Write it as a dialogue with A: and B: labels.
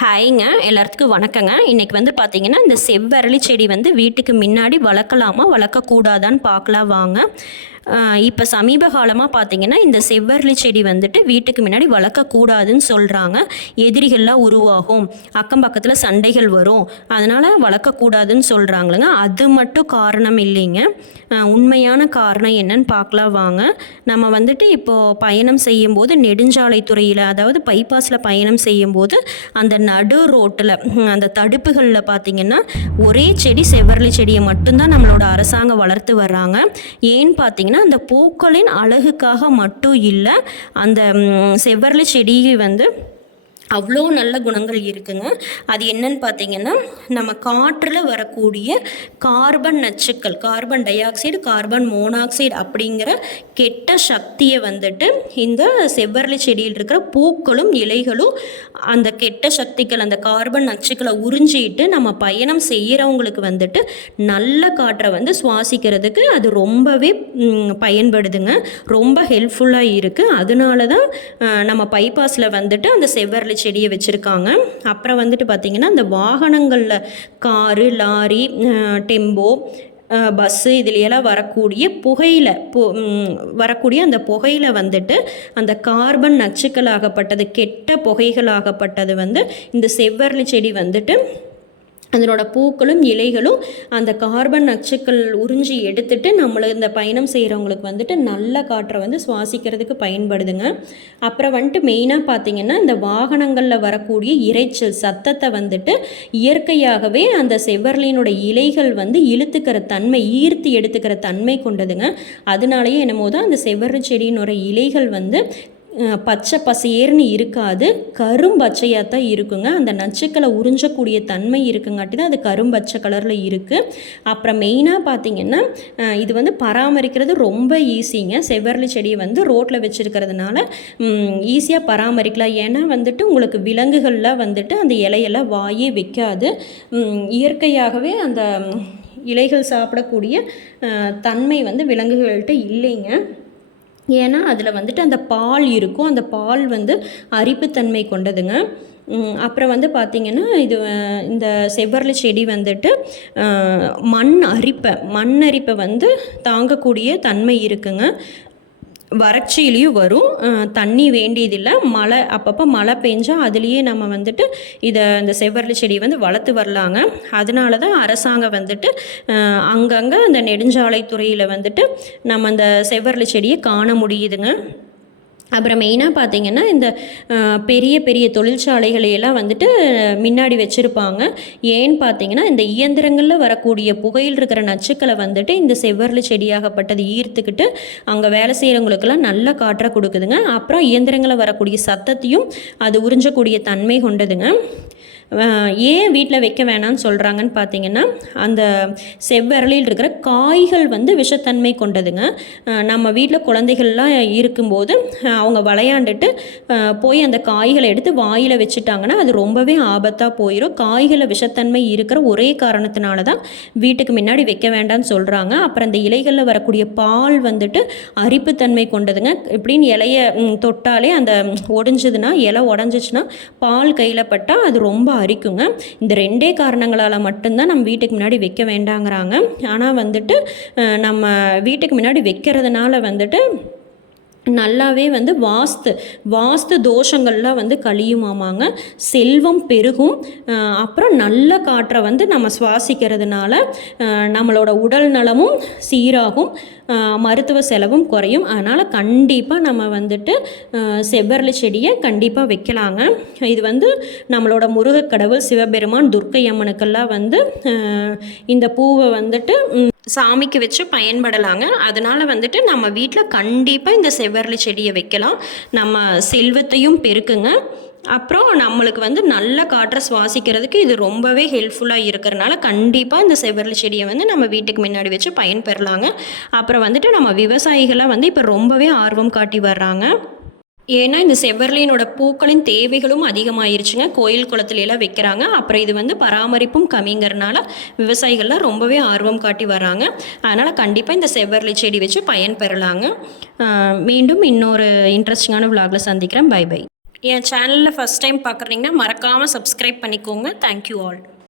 A: ஹாய்ங்க எல்லாத்துக்கும் வணக்கங்க. இன்றைக்கி வந்து பார்த்தீங்கன்னா இந்த செவ்வரளி செடி வந்து வீட்டுக்கு முன்னாடி வளர்க்கலாமா வளர்க்கக்கூடாதான்னு பார்க்கலாம் வாங்க. இப்போ சமீப காலமாக பார்த்தீங்கன்னா இந்த செவ்வரளி செடி வந்துட்டு வீட்டுக்கு முன்னாடி வளர்க்கக்கூடாதுன்னு சொல்கிறாங்க எதிரிகள்லாம் உருவாகும். அக்கம் பக்கத்தில் சண்டைகள் வரும். அதனால் வளர்க்கக்கூடாதுன்னு சொல்கிறாங்களுங்க அது மட்டும் காரணம் இல்லைங்க. உண்மையான காரணம் என்னன்னு பார்க்கலாம் வாங்க. நம்ம வந்துட்டு இப்போது பயணம் செய்யும்போது நெடுஞ்சாலைத்துறையில் அதாவது பைபாஸில் பயணம் செய்யும்போது அந்த நடு ரோட்டில் அந்த தடுப்புகளில் பார்த்தீங்கன்னா ஒரே செடி செவ்வரளி செடியை மட்டும்தான் நம்மளோட அரசாங்கம் வளர்த்து வர்றாங்க. ஏன்னு பார்த்தீங்கன்னா அந்த பூக்களின் அழகுக்காக மட்டும் இல்லை அந்த செவ்வரளி செடி வந்து அவ்வளோ நல்ல குணங்கள் இருக்குங்க. அது என்னன்னு பார்த்தீங்கன்னா நம்ம காற்றில் வரக்கூடிய கார்பன் நச்சுக்கள் carbon dioxide carbon monoxide அப்படிங்கிற கெட்ட சக்தியை வந்துட்டு இந்த செவ்வரளி செடியில் இருக்கிற பூக்களும் இலைகளும் அந்த கெட்ட சக்திகள் அந்த கார்பன் நச்சுக்களை உறிஞ்சிட்டு நம்ம பயணம் செய்கிறவங்களுக்கு வந்துட்டு நல்ல காற்றை வந்து சுவாசிக்கிறதுக்கு அது ரொம்பவே பயன்படுதுங்க. ரொம்ப ஹெல்ப்ஃபுல்லாக இருக்குது அதனால தான் நம்ம பைபாஸில் வந்துட்டு அந்த செவ்வரளி செடியை வச்சுருக்காங்க. அப்புறம் வந்துட்டு பார்த்திங்கன்னா அந்த வாகனங்களில் காரு லாரி டெம்போ பஸ்ஸு இதுலையெல்லாம் வரக்கூடிய புகையில் பு வரக்கூடிய அந்த புகையில் வந்துட்டு அந்த கார்பன் நச்சுக்களாகப்பட்டது கெட்ட புகைகளாகப்பட்டது வந்து இந்த செவ்வரளி செடி வந்துட்டு அதனோட பூக்களும் இலைகளும் அந்த கார்பன் நச்சுக்கள் உறிஞ்சி எடுத்துட்டு நம்மளை இந்த பயணம் செய்கிறவங்களுக்கு வந்துட்டு நல்ல காற்றை வந்து சுவாசிக்கிறதுக்கு பயன்படுதுங்க. அப்புறம் வந்துட்டு மெயினாக பார்த்தீங்கன்னா இந்த வாகனங்களில் வரக்கூடிய இரைச்சல் சத்தத்தை வந்துட்டு இயற்கையாகவே அந்த செவ்வரலினோட இலைகள் வந்து இழுத்துக்கிற தன்மை ஈர்த்து எடுத்துக்கிற தன்மை கொண்டதுங்க. அதனாலேயே என்னமோ தான் அந்த செவ்வரளி செடியினோட இலைகள் வந்து பச்சை பசேர்னு இருக்காது. கரும்பச்சையாக தான் இருக்குங்க. அந்த நச்சுக்களை உறிஞ்சக்கூடிய தன்மை இருக்குங்காட்டி தான் அது கரும்பச்சை கலரில் இருக்குது அப்புறம் மெயினாக பார்த்தீங்கன்னா இது வந்து பராமரிக்கிறது ரொம்ப ஈஸிங்க செவ்வரளி செடியை வந்து ரோட்டில் வச்சுருக்கிறதுனால ஈஸியாக பராமரிக்கலாம். ஏன்னா வந்துட்டு உங்களுக்கு விலங்குகள்லாம் வந்துட்டு அந்த இலையெல்லாம் வாயே வைக்காது. இயற்கையாகவே அந்த இலைகள் சாப்பிடக்கூடிய தன்மை வந்து விலங்குகள்கிட்ட இல்லைங்க. ஏன்னா அதில் வந்துட்டு அந்த பால் இருக்கும். அந்த பால் வந்து அரிப்புத்தன்மை கொண்டதுங்க. அப்புறம் வந்து பார்த்திங்கன்னா இது இந்த செவ்வரளி செடி வந்துட்டு மண் அரிப்பை மண் அரிப்பை வந்து தாங்கக்கூடிய தன்மை இருக்குங்க. வறட்சியிலையும் வரும். தண்ணி வேண்டியதில்லை. மழை அப்பப்போ மழை பெஞ்சால் அதுலேயே நம்ம வந்துட்டு இதை இந்த செவ்வரளி செடியை வந்து வளர்த்து வரலாங்க. அதனால தான் அரசாங்கம் வந்துட்டு அங்கங்கே அந்த நெடுஞ்சாலை துறையில் வந்துட்டு நம்ம அந்த செவ்வரளி செடியை காண முடியுதுங்க. அப்புறம் மெயினாக பார்த்திங்கன்னா இந்த பெரிய பெரிய தொழிற்சாலைகளையெல்லாம் வந்துட்டு முன்னாடி வச்சுருப்பாங்க. ஏன்னு பார்த்தீங்கன்னா இந்த இயந்திரங்களில் வரக்கூடிய புகையில் இருக்கிற நச்சுக்களை வந்துட்டு இந்த செவ்வரளி செடியாகப்பட்டது ஈர்த்துக்கிட்டு அங்கே வேலை செய்கிறவங்களுக்கெல்லாம் நல்ல காற்றை கொடுக்குதுங்க. அப்புறம் இயந்திரங்களில் வரக்கூடிய சத்தத்தையும் அது உறிஞ்சக்கூடிய தன்மை கொண்டதுங்க. ஏன் வீட்டில் வைக்க வேணாம்னு சொல்கிறாங்கன்னு பார்த்தீங்கன்னா அந்த செவ்வரளியில் இருக்கிற காய்கள் வந்து விஷத்தன்மை கொண்டதுங்க. நம்ம வீட்டில் குழந்தைகள்லாம் இருக்கும்போது அவங்க விளையாண்டுட்டு போய் அந்த காய்களை எடுத்து வாயில் வச்சுட்டாங்கன்னா அது ரொம்பவே ஆபத்தாக போயிடும் காய்களில் விஷத்தன்மை இருக்கிற ஒரே காரணத்தினால தான் வீட்டுக்கு முன்னாடி வைக்க வேண்டாம்னு சொல்கிறாங்க அப்புறம் அந்த இலைகளில் வரக்கூடிய பால் வந்துட்டு அரிப்புத்தன்மை கொண்டதுங்க. இப்படின்னு இலையை தொட்டாலே அந்த ஒடிஞ்சதுன்னா இலை உடஞ்சிச்சுன்னா பால் கையில் பட்டால் அது ரொம்ப அரிக்குங்க. இந்த ரெண்டே காரணங்களால் மட்டும்தான் நம்ம வீட்டுக்கு முன்னாடி வைக்க வேண்டாங்கிறாங்க. ஆனால் வந்துட்டு நம்ம வீட்டுக்கு முன்னாடி வைக்கிறதுனால வந்துட்டு நல்லாவே வந்து வாஸ்து வாஸ்து தோஷங்கள்லாம் வந்து கழியுமாமாங்க. செல்வம் பெருகும். அப்புறம் நல்ல காற்றை வந்து நம்ம சுவாசிக்கிறதுனால நம்மளோட உடல் நலமும் சீராகும். மருத்துவ செலவும் குறையும். அதனால் கண்டிப்பாக நம்ம வந்துட்டு செவ்வரளி செடியை கண்டிப்பாக வைக்கலாங்க. இது வந்து நம்மளோட முருகக்கடவுள் சிவபெருமான் துர்க்கை அம்மனுக்கெல்லாம் வந்து இந்த பூவை வந்துட்டு சாமிக்கு வச்சு பயன்படலாங்க. அதனால் வந்துட்டு நம்ம வீட்டில் கண்டிப்பாக இந்த செவ்வரளி செடியை வைக்கலாம். நம்ம செல்வத்தையும் பெருக்குங்க. அப்புறம் நம்மளுக்கு வந்து நல்ல காற்றை சுவாசிக்கிறதுக்கு இது ரொம்பவே ஹெல்ப்ஃபுல்லாக இருக்கிறனால கண்டிப்பாக இந்த செவ்வரளி செடியை வந்து நம்ம வீட்டுக்கு முன்னாடி வச்சு பயன்பெறலாங்க. அப்புறம் வந்துட்டு நம்ம விவசாயிகளாக வந்து இப்போ ரொம்பவே ஆர்வம் காட்டி வர்றாங்க. ஏன்னா இந்த செவ்வரளியினோட பூக்களின் தேவைகளும் அதிகமாயிருச்சுங்க. கோயில் குளத்துல எல்லாம் வைக்கிறாங்க. அப்புறம் இது வந்து பராமரிப்பும் கம்மிங்கிறனால விவசாயிகள்லாம் ரொம்பவே ஆர்வம் காட்டி வராங்க அதனால் கண்டிப்பாக இந்த செவ்வர்லி செடி வச்சு பயன் பெறலாங்க மீண்டும் இன்னொரு இன்ட்ரெஸ்டிங்கான விலாகில் சந்திக்கிறேன். பை பை என் சேனலில் ஃபஸ்ட் டைம் பார்க்குறீங்கன்னா மறக்காமல் சப்ஸ்கிரைப் பண்ணிக்கோங்க. Thank you all